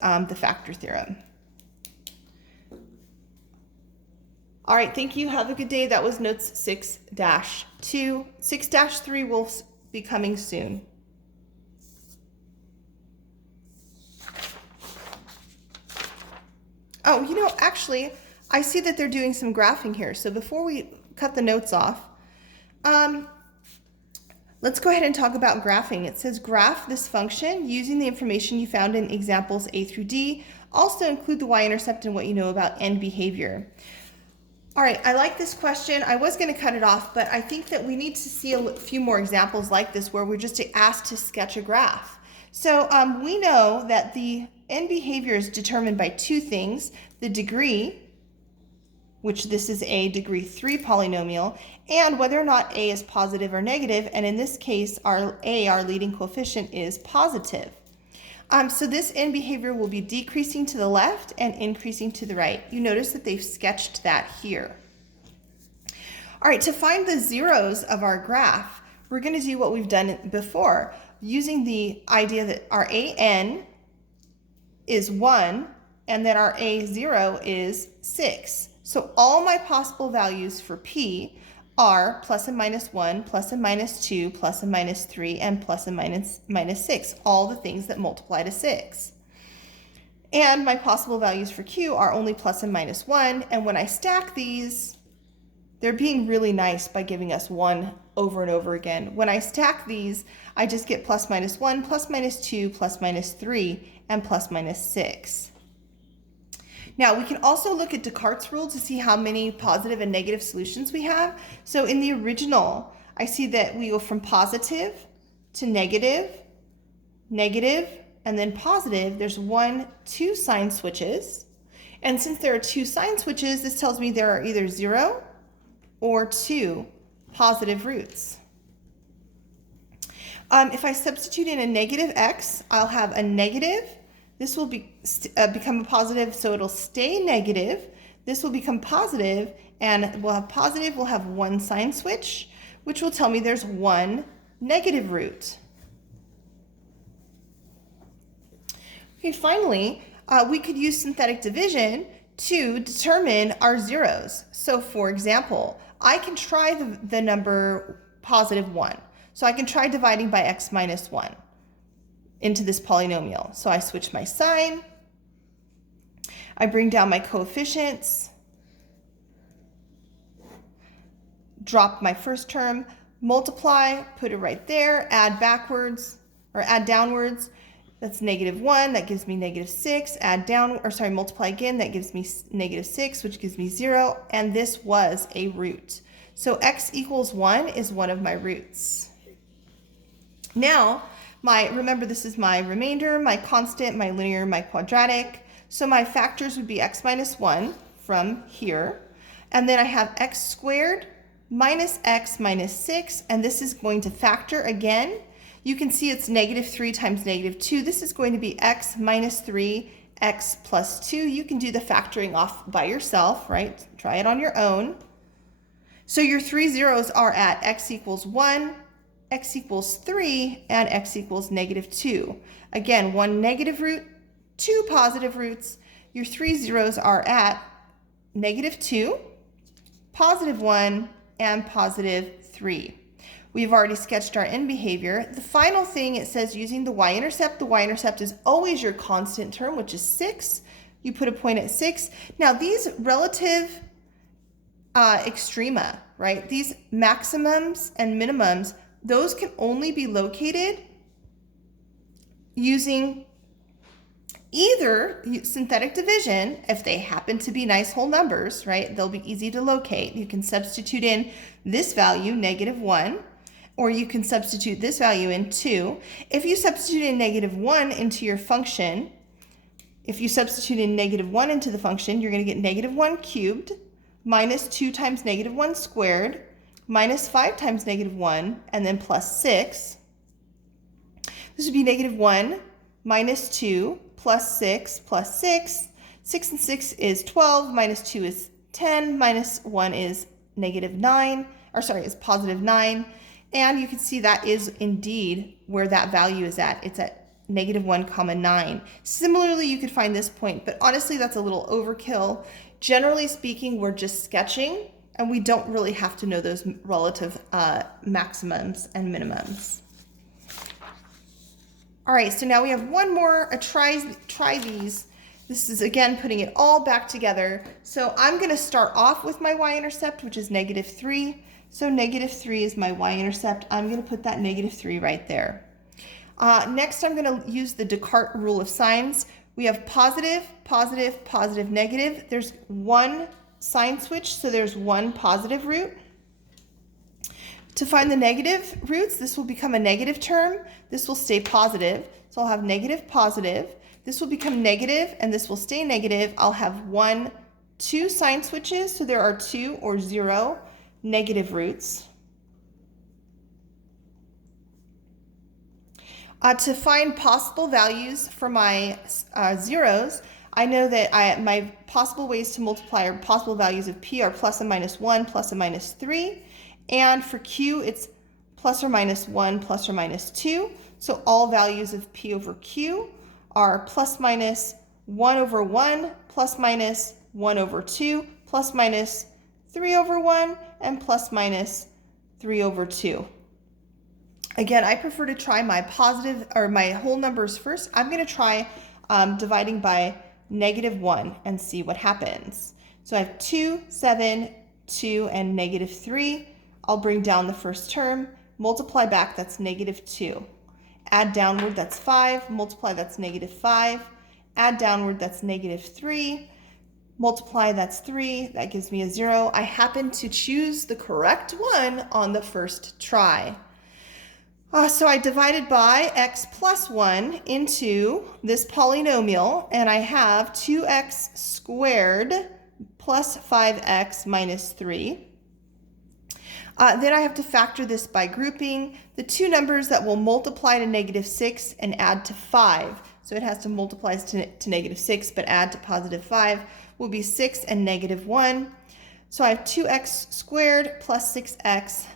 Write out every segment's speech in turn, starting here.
the factor theorem. All right, thank you. Have a good day. That was notes 6-2. 6-3 will be coming soon. Oh, you know, actually, I see that they're doing some graphing here. So before we cut the notes off, let's go ahead and talk about graphing. It says graph this function using the information you found in examples A through D. Also include the y-intercept and what you know about end behavior. All right, I like this question. I was going to cut it off, but I think that we need to see a few more examples like this where we're just asked to sketch a graph. So we know that the end behavior is determined by two things: the degree, which this is a degree 3 polynomial, and whether or not a is positive or negative. And in this case, our leading coefficient, is positive. So this end behavior will be decreasing to the left and increasing to the right. You notice that they've sketched that here. All right, to find the zeros of our graph, we're going to do what we've done before, using the idea that our an is 1 and that our a0 is 6. So all my possible values for p are plus and minus 1, plus and minus 2, plus and minus 3, and plus and minus 6, all the things that multiply to 6. And my possible values for q are only plus and minus 1, and when I stack these, they're being really nice by giving us 1 over and over again. When I stack these, I just get plus minus 1, plus minus 2, plus minus 3, and plus minus 6. Now, we can also look at Descartes' rule to see how many positive and negative solutions we have. So in the original, I see that we go from positive to negative, negative, and then positive. There's 2 sign switches. And since there are 2 sign switches, this tells me there are either 0 or 2 positive roots. If I substitute in a negative x, I'll have a negative. This will become a positive, so it'll stay negative. This will become positive, and we'll have positive, we'll have 1 sign switch, which will tell me there's 1 negative root. Okay, finally, we could use synthetic division to determine our zeros. So for example, I can try the number positive 1. So I can try dividing by x minus 1. Into this polynomial. So I switch my sign, I bring down my coefficients, drop my first term, multiply, put it right there, add backwards, or add downwards, that's negative 1, that gives me negative 6, multiply again, that gives me negative 6, which gives me 0, and this was a root. So x equals 1 is one of my roots. Now, remember, this is my remainder, my constant, my linear, my quadratic. So my factors would be x minus 1 from here. And then I have x squared minus x minus 6. And this is going to factor again. You can see it's negative 3 times negative 2. This is going to be x minus 3, x plus 2. You can do the factoring off by yourself, right? Try it on your own. So your 3 zeros are at x equals 1, x equals 3, and x equals negative 2. Again, 1 negative root, 2 positive roots. Your 3 zeros are at negative 2, positive 1, and positive 3. We've already sketched our end behavior. The final thing, it says using the y-intercept. The y-intercept is always your constant term, which is 6. You put a point at 6. Now, these relative extrema, right? These maximums and minimums, those can only be located using either synthetic division, if they happen to be nice whole numbers, right? They'll be easy to locate. You can substitute in this value, negative 1, or you can substitute this value in 2. If you substitute in negative 1 into your function, if you substitute in negative 1 into the function, you're going to get negative 1 cubed minus 2 times negative 1 squared minus 5 times negative 1, and then plus 6. This would be negative 1 minus 2 plus 6 plus 6. 6 and 6 is 12, minus 2 is 10, minus 1 is negative 9, is positive 9. And you can see that is indeed where that value is at. It's at -1, 9. Similarly, you could find this point, but honestly, that's a little overkill. Generally speaking, we're just sketching, and we don't really have to know those relative maximums and minimums. All right, so now we have one more, try these. This is, again, putting it all back together. So I'm going to start off with my y-intercept, which is -3. So -3 is my y-intercept. I'm going to put that -3 right there. Next, I'm going to use the Descartes rule of signs. We have positive, positive, positive, negative. There's one sign switch, so there's one positive root. To find the negative roots, this will become a negative term. This will stay positive. So I'll have negative, positive. This will become negative, and this will stay negative. I'll have 1, 2 sign switches, so there are 2 or 0 negative roots. To find possible values for my zeros, I know that my possible ways to multiply or possible values of p are plus and minus 1, plus and minus 3. And for q, it's plus or minus 1, plus or minus 2. So all values of p over q are plus minus 1 over 1, plus minus 1 over 2, plus minus 3 over 1, and plus minus 3 over 2. Again, I prefer to try my positive or my whole numbers first. I'm going to try dividing by -1 and see what happens. So I have 2, 7, 2, and -3. I'll bring down the first term, multiply back, that's -2. Add downward, that's 5, multiply, that's -5. Add downward, that's -3. Multiply, that's 3, that gives me a 0. I happen to choose the correct one on the first try. So I divided by x plus 1 into this polynomial, and I have 2x squared plus 5x minus 3. Then I have to factor this by grouping. The two numbers that will multiply to -6 and add to 5, so it has to multiply to -6 but add to +5, will be 6 and -1. So I have 2x squared plus 6x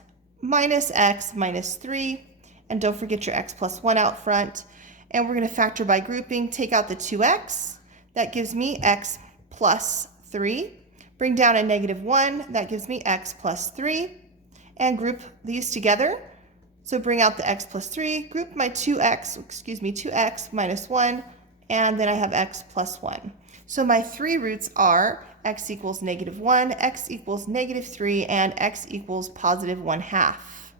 minus 3. And don't forget your x plus 1 out front. And we're going to factor by grouping. Take out the 2x. That gives me x plus 3. Bring down a -1. That gives me x plus 3. And group these together. So bring out the x plus 3. Group my 2x minus 1. And then I have x plus 1. So my three roots are x equals -1, x equals -3, and x equals +1/2.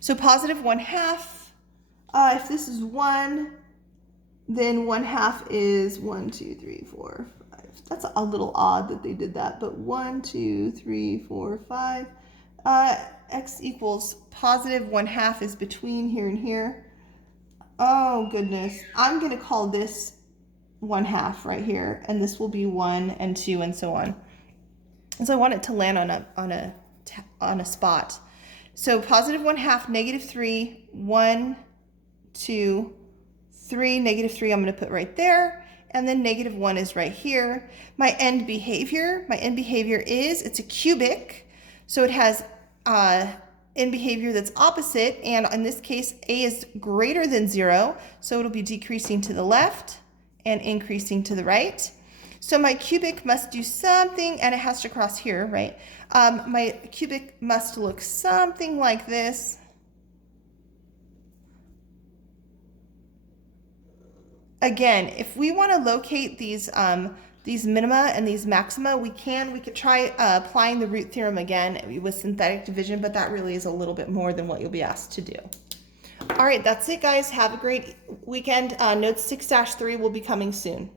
So +1/2, if this is 1, then 1/2 is 1, 2, 3, 4, 5. That's a little odd that they did that, but 1, 2, 3, 4, 5. X equals +1/2 is between here and here. Oh goodness, I'm gonna call this 1/2 right here, and this will be 1 and 2 and so on. And so I want it to land on a spot. So +1/2, -3, 1, 2, 3, -3 I'm going to put right there, and then -1 is right here. My end behavior is, it's a cubic, so it has end behavior that's opposite, and in this case a is greater than 0, so it'll be decreasing to the left and increasing to the right. So my cubic must do something, and it has to cross here, right? My cubic must look something like this. Again, if we want to locate these minima and these maxima, we could try applying the root theorem again with synthetic division, but that really is a little bit more than what you'll be asked to do. All right, that's it, guys. Have a great weekend. Note 6-3 will be coming soon.